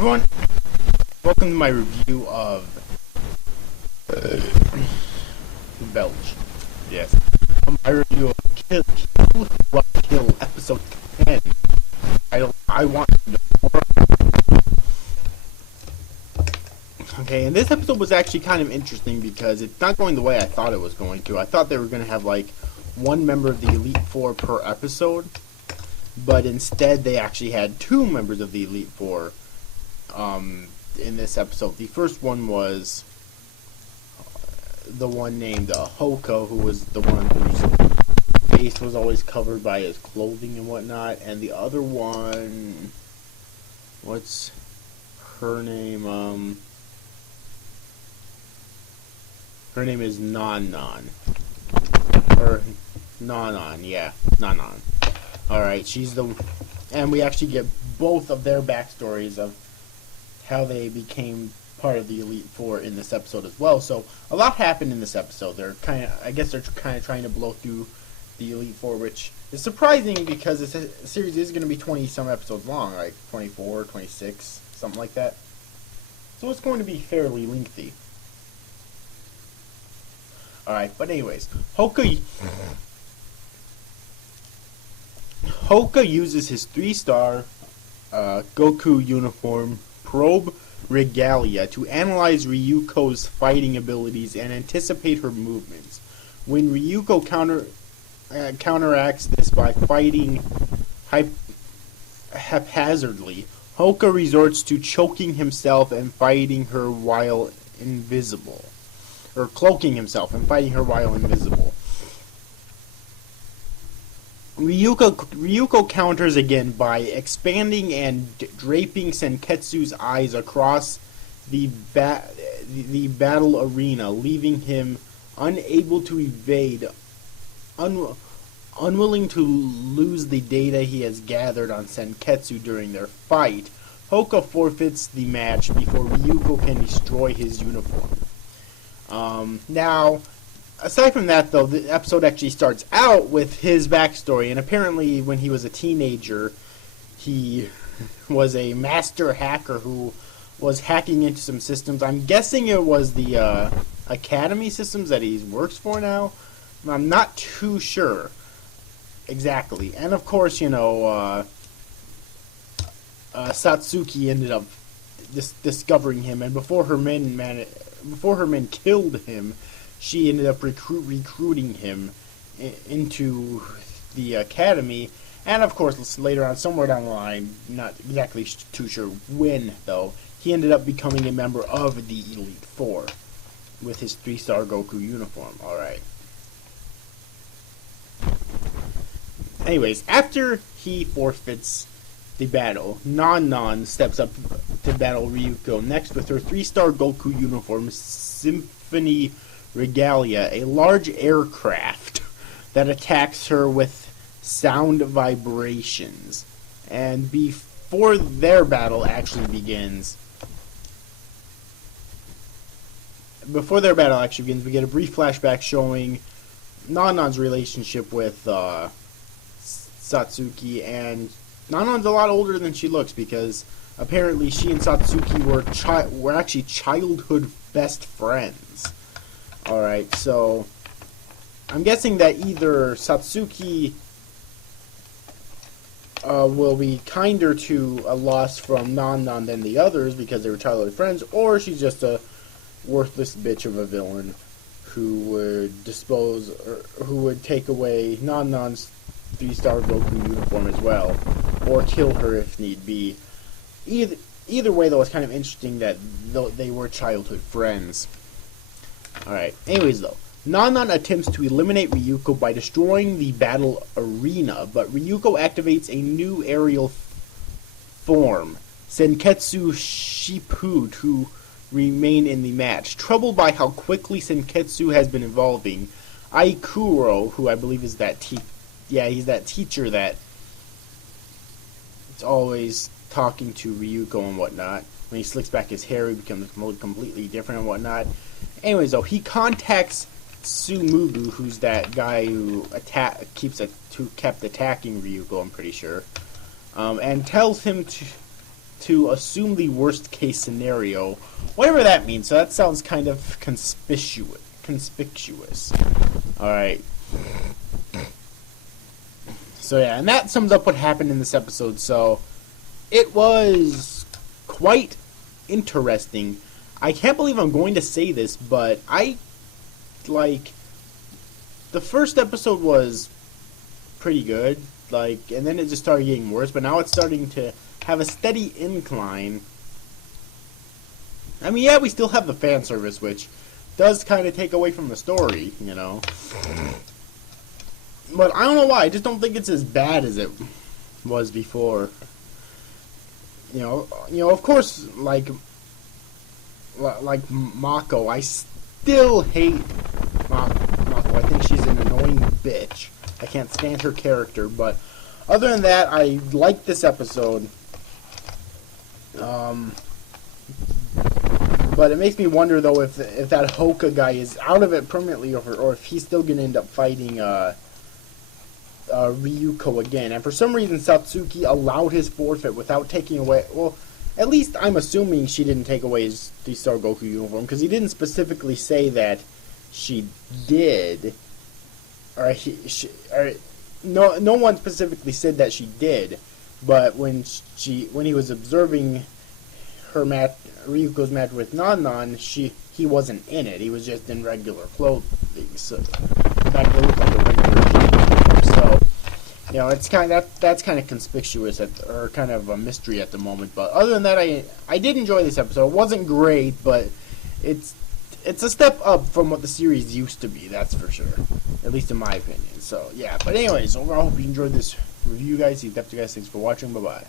Everyone, welcome to my review of Belch. Yes, my review of Kill What Kill episode 10. I want to know more. Okay, and this episode was actually kind of interesting because it's not going the way I thought it was going to. I thought they were going to have like one member of the Elite Four per episode, but instead they actually had two members of the Elite Four in this episode. The first one was the one named Hoka, who was the one whose face was always covered by his clothing and whatnot, and the other one, what's her name? Her name is Nanan. Or Nanan, yeah, Nanan. Alright, she's the... And we actually get both of their backstories of how they became part of the Elite Four in this episode as well. So, a lot happened in this episode. I guess they're kind of trying to blow through the Elite Four, which is surprising because this series is going to be 20-some episodes long, like 24, 26, something like that. So it's going to be fairly lengthy. Alright, but anyways, Hoka uses his 3-star Goku uniform probe regalia to analyze Ryuko's fighting abilities and anticipate her movements. When Ryuko counteracts this by fighting haphazardly, Hoka resorts to choking himself and fighting her while invisible. Or cloaking himself and fighting her while invisible. Ryuko counters again by expanding and draping Senketsu's eyes across the battle arena, leaving him unable to evade, unwilling to lose the data he has gathered on Senketsu during their fight. Hoka forfeits the match before Ryuko can destroy his uniform. Now, aside from that, though, the episode actually starts out with his backstory, and apparently when he was a teenager, he was a master hacker who was hacking into some systems. I'm guessing it was the Academy systems that he works for now. I'm not too sure exactly. And of course, Satsuki ended up discovering him, and before her men killed him, she ended up recruiting him into the academy. And of course, later on, somewhere down the line, not exactly too sure when, though, he ended up becoming a member of the Elite Four with his 3-star Goku uniform. Alright. Anyways, after he forfeits the battle, Nanan steps up to battle Ryuko next with her 3-star Goku uniform, Symphony Regalia, a large aircraft that attacks her with sound vibrations. And before their battle actually begins, we get a brief flashback showing Nanan's relationship with Satsuki, and Nanan's a lot older than she looks because apparently she and Satsuki were actually childhood best friends. Alright, so I'm guessing that either Satsuki will be kinder to a loss from Nanan than the others because they were childhood friends, or she's just a worthless bitch of a villain who would take away Nanan's 3-star Goku uniform as well, or kill her if need be. Either way, though, it's kind of interesting that they were childhood friends. Alright, anyways, though, Nanan attempts to eliminate Ryuko by destroying the battle arena, but Ryuko activates a new aerial form, Senketsu Shippu, to remain in the match. Troubled by how quickly Senketsu has been evolving, Aikuro, who I believe is he's that teacher that is always talking to Ryuko and whatnot. When he slicks back his hair, he becomes completely different and whatnot. Anyways, though, he contacts Tsumugu, who's that guy who kept attacking Ryuko, I'm pretty sure, and tells him to to assume the worst case scenario, whatever that means. So that sounds kind of conspicuous. Alright. So yeah, and that sums up what happened in this episode. So it was quite interesting. I can't believe I'm going to say this, but the first episode was pretty good, and then it just started getting worse, but now it's starting to have a steady incline. I mean, yeah, we still have the fan service, which does kind of take away from the story, you know. But I don't know why, I just don't think it's as bad as it was before. You know, of course, like Mako, I still hate Mako. I think she's an annoying bitch. I can't stand her character, but other than that, I like this episode. But it makes me wonder, though, if that Hoka guy is out of it permanently, or if he's still gonna end up fighting Ryuko again. And for some reason, Satsuki allowed his forfeit without taking away. Well, at least I'm assuming she didn't take away his 3-star Goku uniform, because he didn't specifically say that she did. No one specifically said that she did, but when he was observing her match, Ryuko's match with Nan, he wasn't in it. He was just in regular clothing, so that looked like a regular uniform. So, you know, it's that's kind of conspicuous or kind of a mystery at the moment. But other than that, I did enjoy this episode. It wasn't great, but it's a step up from what the series used to be, that's for sure. At least in my opinion. So, yeah. But anyways, overall, I hope you enjoyed this review, guys. Thanks for watching. Bye-bye.